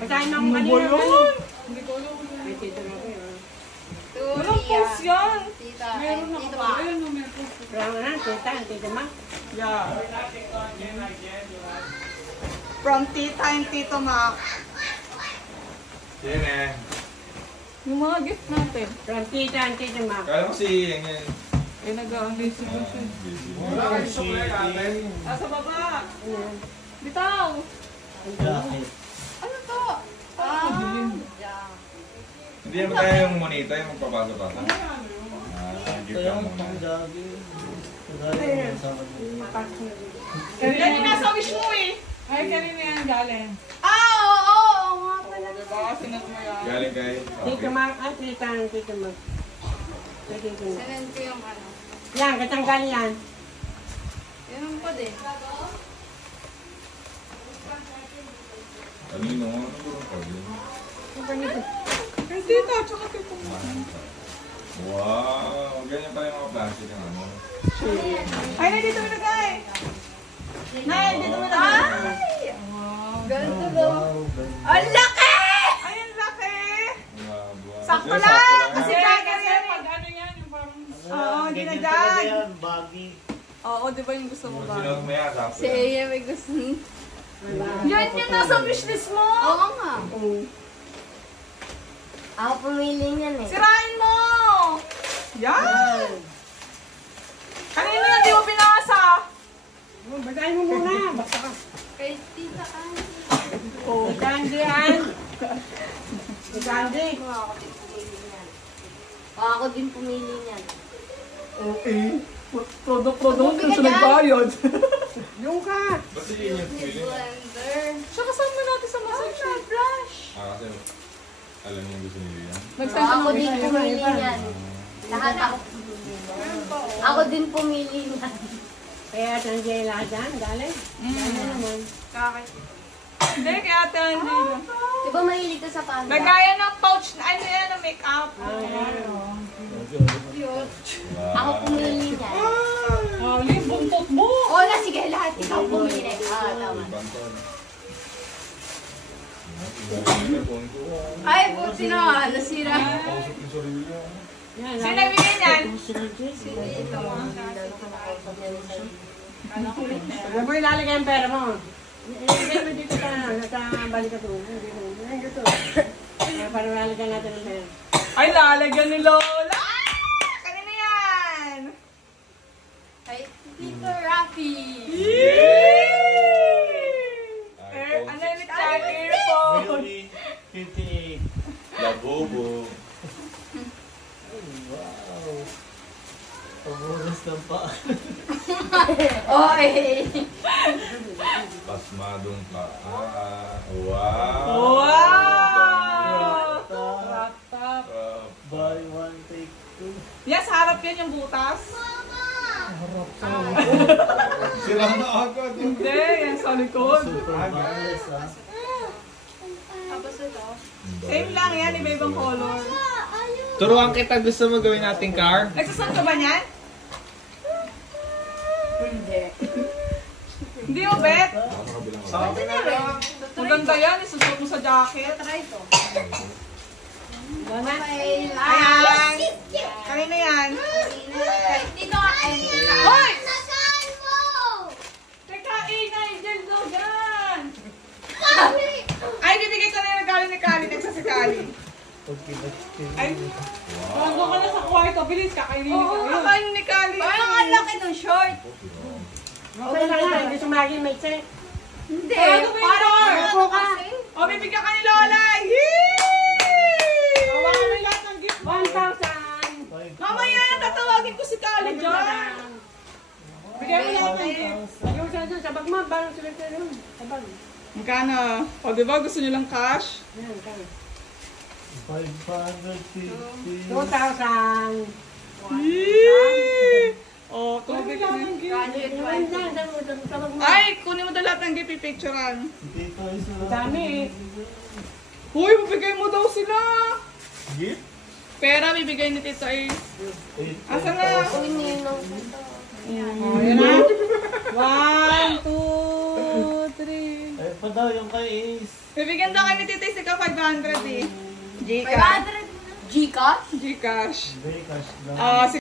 Basahin mo ang kanina. Hindi ko alam. Ay, tita na ko yun. Walang post yan. Meron ako ba? Ayun, may post. Kaya nga, tita ma. Yeah. From tita and tito Mac. Yan eh. Yung mga gift natin. From tita and tita ma. Kala ko si yan yan. Eh, nag-busy ba siya? Wala kayo sa kulay natin. Sa baba. Bitaw. Ano to? Hindi naman tayo yung monita yung magpapasa-pasa. Gift lang muna. Yan yung nasa wish mo eh. Ay, kanina yan galing. Oo nga pala. Diba? Sinat mo yan. Galing kay Tita ma, ay, tita and tita ma. Tita ma. Sinend ko yung ano. Yan, katanggal yan. Yun ang pod eh. Kanino? Ano ba rin Ay, tita, tsaka tito mo. Wow! Ganyan pala yung mga plastic ng ano. Ay, dito mo nagay. Nay, dito mo nagay. Ganito daw. Ang laki! Ay, ang laki. Wow. Sakto Yes, lang. Kasi yan. dagger yan. Pag ano yan, yung parang... Oo, hindi na dyan. Oo, di ba yung gusto mo ba? Sinuot mo yan, sakto Si yan. Aya may gusto niya. Yan yung nasa wishlist mo. Oo nga. Ako pumili niyan eh. Sirain mo! Yan! Kanina yan, di mo pinasa. Basahin mo muna. Basta ka. Kay Tita Angie. Tita Angie, Ann. Tita Angie. Ako din pumili niyan. Okay. Product Bumili ka dyan. Yung ka. Ba't yun yung feeling? Blender. Siya kasama natin sa massage. Blush. Kasi alam niyo yung gusto niyo yan. Ako din pumili niyan. Lahat ako pumili niyan. Ako din pumili niyan. Kaya tanggay lahat yan, galing. Galing naman. Hindi, kaya ate Angela. Di ba mahilig ka sa panda? Nagaya ng pouch na ano yan, ng make-up. Ako pumili niyan. Ali, buntot mo. Oo na, sige, lahat ikaw pumili. Tama. Ay, buti na. Nasira. Yan, Sino nagbigay niyan? Alam mo ilalagay ang pera mo. Ilagay mo dito sa balik ito. Hindi ito. Kaya parang lalagyan natin ang pera. Ay, lalagyan ni Lola. Kanina yan. Ay, Tito Rafi. Ano yung earphone? Labobo. Wow! Pabunas ng pa. Oy. Pasmadong pa. Wow! Wow! Laptop. Buy one, take two. Yes, harap yan yung butas. Sira na agad. Hindi, yan sa likod. Super wireless, ha? Tapos ito. Same lang yan, iba-ibang color. Turuan kita, gusto mo gawin nating car? Nagsasan ka ba niyan? Hindi. Hindi mo, Bet. Pwede na rin. Maganda yan, isusuot mo sa jacket. Try ito. Gana? Okay, Ayan. Kanina yan. Dito ka. Hoy! Nasaan mo? Teka, ingay, dyan daw yan. Ay, bibigay ka na yung nagkali ni Kali, nagsasikali. Ay, bago ka na sa kwarto, bilis, kakainin ka. Oo, kakainin ni Kali. Parang ang laki ng short. Okay lang yan. Hindi sumagin may check. Hindi. Bago mo yung Parang short. ano kasi? O, bibigyan ka ni Lola. Yee! Hawakan mo lahat ng gift. 1,000. Mamaya, tatawagin ko si Kali dyan. Bigyan mo lahat ng gift. Yung sa bag mo, parang sila yun. Sa bag. Magkano? O, di ba gusto niyo lang cash? Yan, kaya. 550. 2,000. Yee! O, tubig ka din. Ay! Ay, kunin mo daw lahat ng gift, pipicturean. Dito is Dami eh. Huy, bibigay mo daw sila. Gift? Pera, bibigay ni Tito Ace. Asa na? Uy, ninong ko to. Yan na. 1, 2, 3. pa daw yung kay Ace. Bibigyan daw kay ni Tita Isika 500 eh. Gcash. 500 Gcash? Gcash. Hindi, cash lang. Ah,